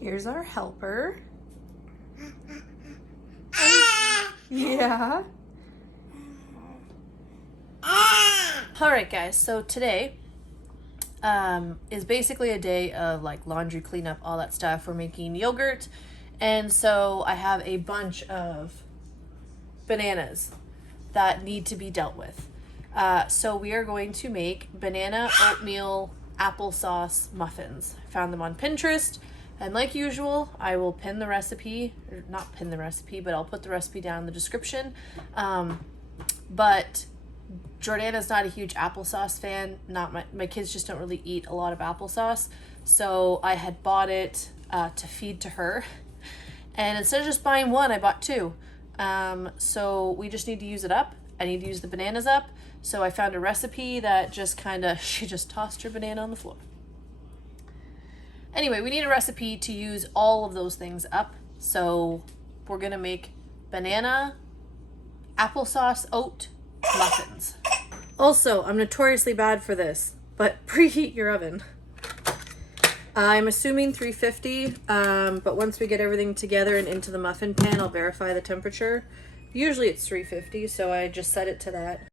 Here's our helper. Yeah. All right, guys, so today is basically a day of like laundry cleanup, all that stuff. We're making yogurt, and so I have a bunch of bananas that need to be dealt with. So we are going to make banana oatmeal applesauce muffins. I found them on Pinterest, and like usual, I will pin the recipe, or not pin the recipe, but I'll put the recipe down in the description. But Jordana's not a huge applesauce fan. My kids just don't really eat a lot of applesauce. So I had bought it to feed to her. And instead of just buying one, I bought two. So we just need to use it up. I need to use the bananas up. So I found a recipe that just she just tossed her banana on the floor. Anyway, we need a recipe to use all of those things up. So we're gonna make banana applesauce oat muffins. Also, I'm notoriously bad for this, but preheat your oven. I'm assuming 350, but once we get everything together and into the muffin pan, I'll verify the temperature. Usually it's 350, so I just set it to that.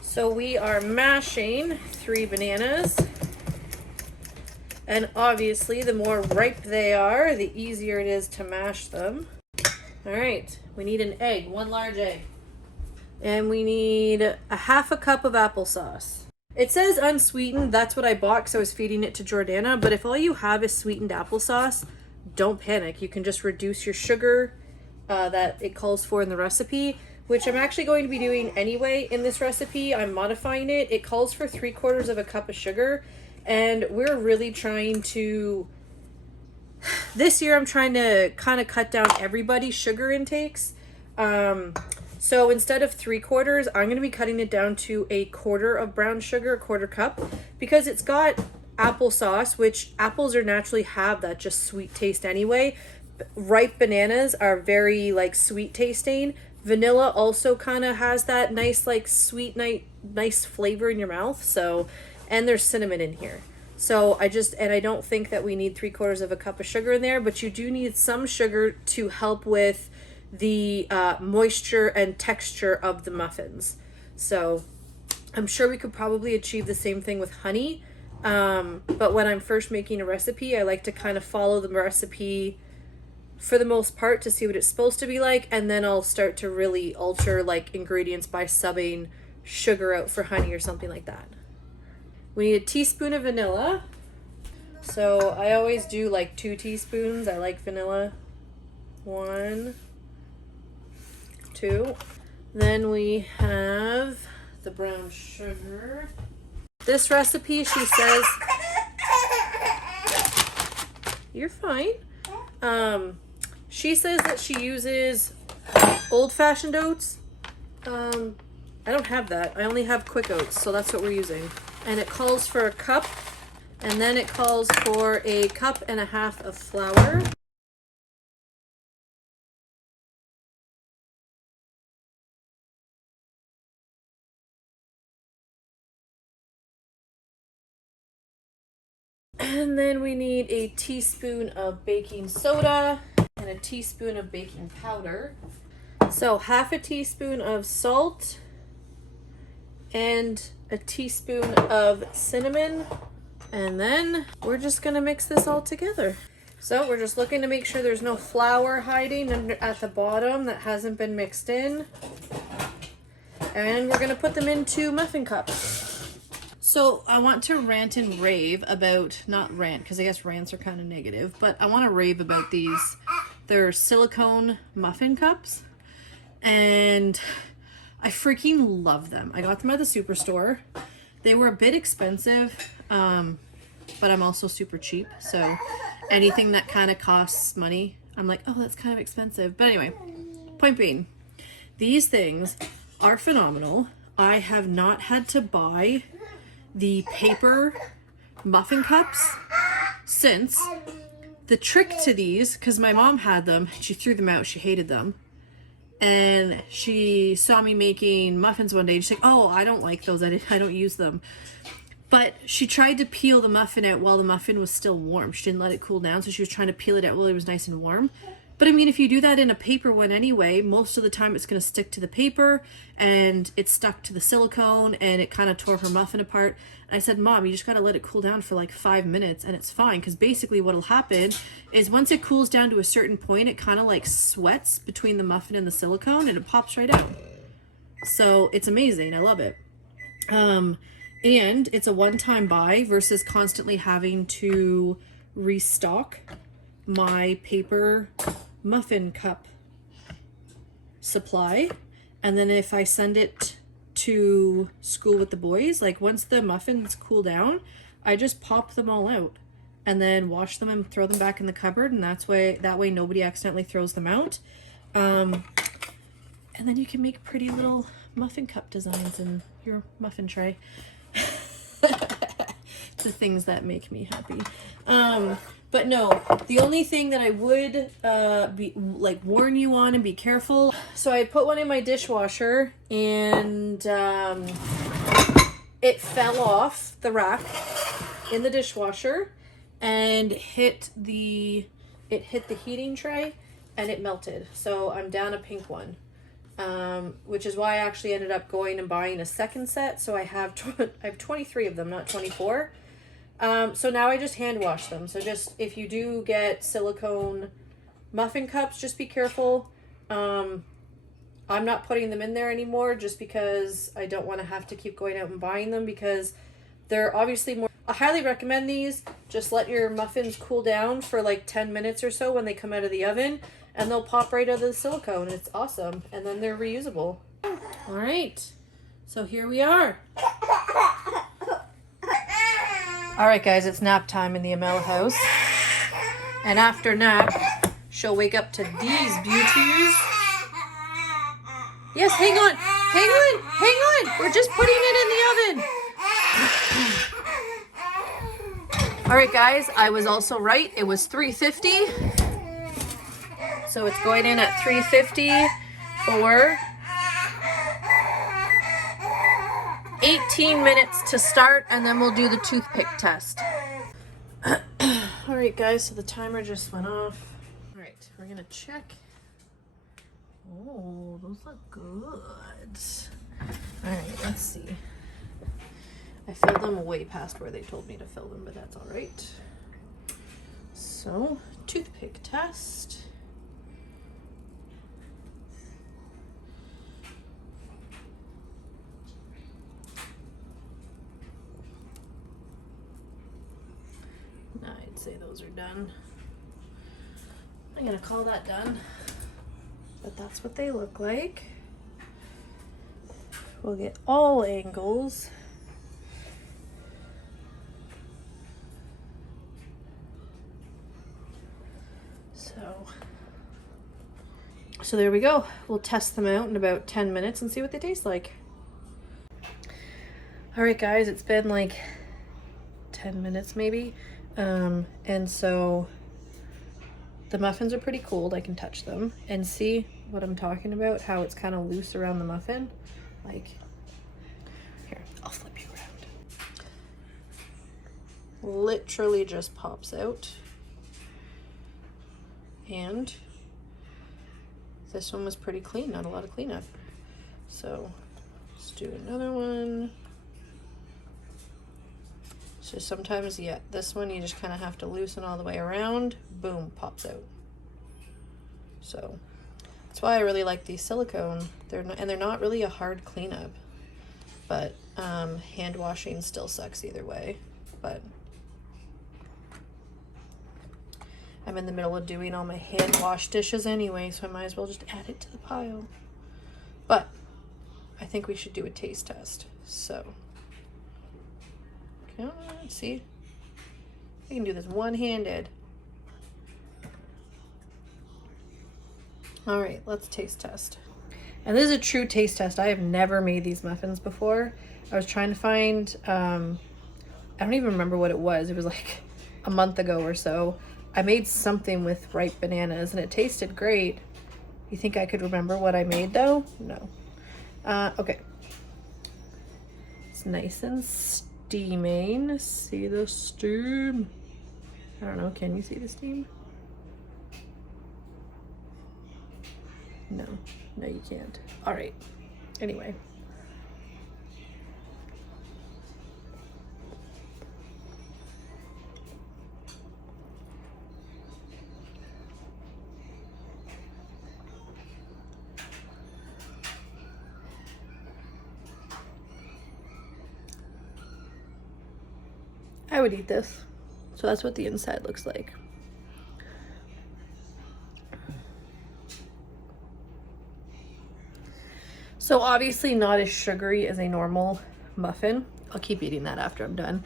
So we are mashing 3 bananas. And obviously, the more ripe they are, the easier it is to mash them. All right, we need an egg, 1 large egg. And we need a 1/2 cup of applesauce. It says unsweetened. That's what I bought because I was feeding it to Jordana. But if all you have is sweetened applesauce, don't panic. You can just reduce your sugar that it calls for in the recipe, which I'm actually going to be doing anyway in this recipe. I'm modifying it. It calls for 3/4 cup of sugar. And we're really trying to, this year I'm trying to kind of cut down everybody's sugar intakes. So instead of 3/4, I'm going to be cutting it down to 1/4 of brown sugar, 1/4 cup, because it's got applesauce, which apples are naturally have that just sweet taste anyway. Ripe bananas are very like sweet tasting. Vanilla also kind of has that nice like sweet nice flavor in your mouth. So, and there's cinnamon in here. So I don't think that we need 3/4 cup of sugar in there, but you do need some sugar to help with the moisture and texture of the muffins. So I'm sure we could probably achieve the same thing with honey. But when I'm first making a recipe, I like to kind of follow the recipe for the most part to see what it's supposed to be like, and then I'll start to really alter like ingredients by subbing sugar out for honey or something like that. We need a teaspoon of vanilla. So I always do like 2 teaspoons. I like vanilla. 1, 2. Then we have the brown sugar. This recipe, she says, you're fine. She says that she uses old-fashioned oats. I don't have that. I only have quick oats, so that's what we're using. And it calls for 1 cup, and then it calls for 1.5 cups of flour. And then we need a teaspoon of baking soda and a teaspoon of baking powder. So 1/2 teaspoon of salt and a teaspoon of cinnamon. And then we're just gonna mix this all together. So we're just looking to make sure there's no flour hiding at the bottom that hasn't been mixed in. And we're gonna put them into muffin cups. So I want to rant and rave about, not rant, because I guess rants are kind of negative, but I want to rave about these. They're silicone muffin cups, and I freaking love them. I got them at the superstore. They were a bit expensive, but I'm also super cheap, so anything that kind of costs money, I'm like, oh, that's kind of expensive. But anyway, point being, these things are phenomenal. I have not had to buy the paper muffin cups since. The trick to these, because my mom had them, she threw them out, she hated them, and she saw me making muffins one day and she's like, oh, I don't like those, I don't use them. But she tried to peel the muffin out while the muffin was still warm. She didn't let it cool down, so she was trying to peel it out while it was nice and warm. But I mean, if you do that in a paper one anyway, most of the time it's going to stick to the paper, and it's stuck to the silicone, and it kind of tore her muffin apart. And I said, Mom, you just got to let it cool down for like 5 minutes, and it's fine. Because basically what'll happen is once it cools down to a certain point, it kind of like sweats between the muffin and the silicone, and it pops right out. So it's amazing. I love it. And it's a one-time buy versus constantly having to restock my paper muffin cup supply. And then if I send it to school with the boys, like once the muffins cool down, I just pop them all out and then wash them and throw them back in the cupboard. And that way nobody accidentally throws them out. And then you can make pretty little muffin cup designs in your muffin tray. The things that make me happy. But no, the only thing that I would warn you on and be careful. So I put one in my dishwasher and it fell off the rack in the dishwasher and hit the heating tray and it melted. So I'm down a pink one. Which is why I actually ended up going and buying a second set. So I have 23 of them, not 24. So now I just hand wash them. So just if you do get silicone muffin cups, just be careful. I'm not putting them in there anymore just because I don't want to have to keep going out and buying them because they're obviously more. I highly recommend these. Just let your muffins cool down for like 10 minutes or so when they come out of the oven. And they'll pop right out of the silicone. It's awesome. And then they're reusable. All right. So here we are. All right, guys. It's nap time in the Amell house. And after nap, she'll wake up to these beauties. Yes, hang on. Hang on. Hang on. We're just putting it in the oven. All right, guys. I was also right. It was 350. So it's going in at 350 for 18 minutes to start, and then we'll do the toothpick test. All right, guys, so the timer just went off. All right, we're gonna check. Oh, those look good. All right, let's see. I filled them way past where they told me to fill them, but that's all right. So, toothpick test. I'd say those are done. I'm gonna call that done, but that's what they look like. We'll get all angles. So there we go. We'll test them out in about 10 minutes and see what they taste like. All right, guys, it's been like 10 minutes maybe. And so the muffins are pretty cold. I can touch them and see what I'm talking about, how it's kind of loose around the muffin. Like, here, I'll flip you around. Literally just pops out. And this one was pretty clean, not a lot of cleanup. So let's do another one. So sometimes, yeah, this one you just kind of have to loosen all the way around. Boom, pops out. So that's why I really like these silicone. They're not really a hard cleanup, but hand washing still sucks either way. But I'm in the middle of doing all my hand wash dishes anyway, so I might as well just add it to the pile. But I think we should do a taste test. So, come on, see? I can do this one-handed. All right, let's taste test. And this is a true taste test. I have never made these muffins before. I was trying to find, I don't even remember what it was. It was like a month ago or so. I made something with ripe bananas and it tasted great. You think I could remember what I made though? No. Okay. It's nice and steaming. See the steam? I don't know, can you see the steam? No, no you can't. All right, anyway. I would eat this. So that's what the inside looks like. So obviously not as sugary as a normal muffin. I'll keep eating that after I'm done.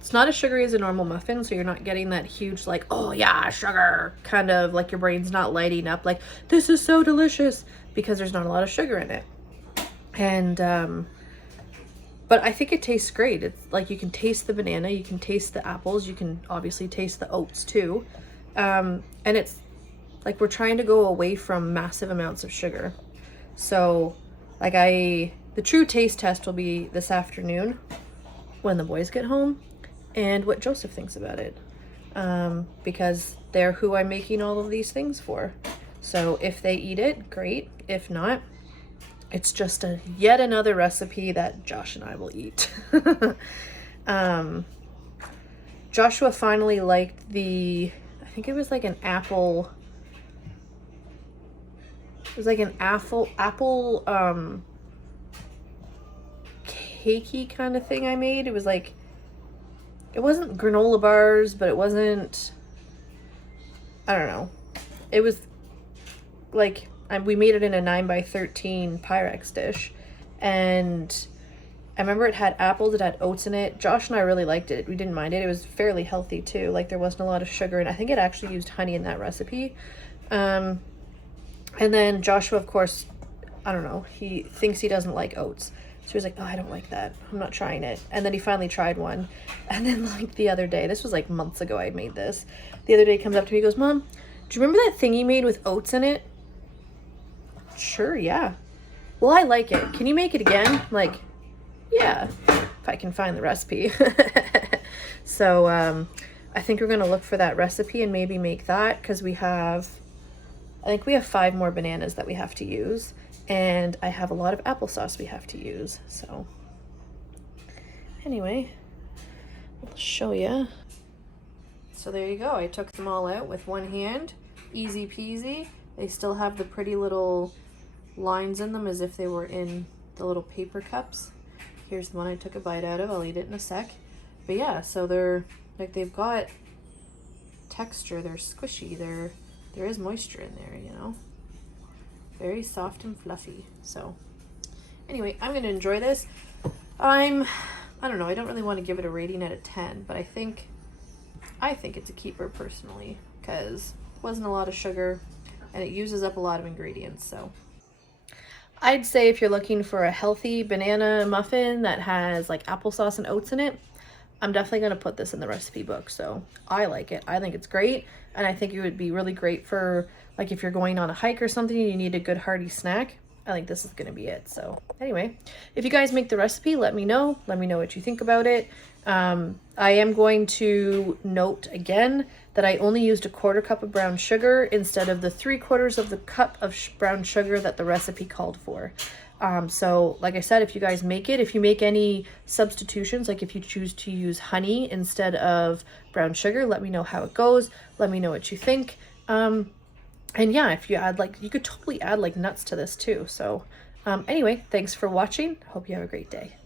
It's not as sugary as a normal muffin, so you're not getting that huge like, oh yeah, sugar, kind of like your brain's not lighting up like, this is so delicious, because there's not a lot of sugar in it. And but I think it tastes great. It's like you can taste the banana, you can taste the apples, you can obviously taste the oats too. And it's like we're trying to go away from massive amounts of sugar. So like the true taste test will be this afternoon when the boys get home, and what Joseph thinks about it. Because they're who I'm making all of these things for. So if they eat it, great. If not, it's just yet another recipe that Josh and I will eat. Joshua finally liked I think it was like an apple. It was like an apple cakey kind of thing I made. It was like, it wasn't granola bars, but it wasn't, I don't know. It was like, we made it in a 9x13 Pyrex dish, and I remember it had apples, it had oats in it. Josh and I really liked it. We didn't mind it. It was fairly healthy too. Like there wasn't a lot of sugar, and I think it actually used honey in that recipe. And then Joshua, of course, I don't know, he thinks he doesn't like oats. So he's like, oh, I don't like that. I'm not trying it. And then he finally tried one. And then like the other day, this was like months ago I made this. The other day he comes up to me, he goes, Mom, do you remember that thing you made with oats in it? Sure, yeah. Well, I like it. Can you make it again? I'm like, yeah, if I can find the recipe. So I think we're going to look for that recipe and maybe make that, because I think we have 5 more bananas that we have to use, and I have a lot of applesauce we have to use. So anyway, I'll show you. So there you go. I took them all out with one hand. Easy peasy. They still have the pretty little lines in them as if they were in the little paper cups. Here's the one I took a bite out of. I'll eat it in a sec. But yeah, so they're like, they've got texture, they're squishy, there is moisture in there, you know, very soft and fluffy. So anyway, I'm gonna enjoy this. I don't know, I don't really want to give it a rating out of 10, but I think it's a keeper personally, because it wasn't a lot of sugar and it uses up a lot of ingredients. So I'd say if you're looking for a healthy banana muffin that has like applesauce and oats in it, I'm definitely going to put this in the recipe book. So I like it. I think it's great. And I think it would be really great for like if you're going on a hike or something and you need a good hearty snack. I think this is going to be it. So anyway, if you guys make the recipe, let me know. Let me know what you think about it. I am going to note again that I only used a 1/4 cup of brown sugar instead of the 3/4 of the cup of brown sugar that the recipe called for. So like I said, if you guys make it, if you make any substitutions, like if you choose to use honey instead of brown sugar, let me know how it goes. Let me know what you think. And yeah, if you add like, you could totally add like nuts to this too. So anyway, thanks for watching. Hope you have a great day.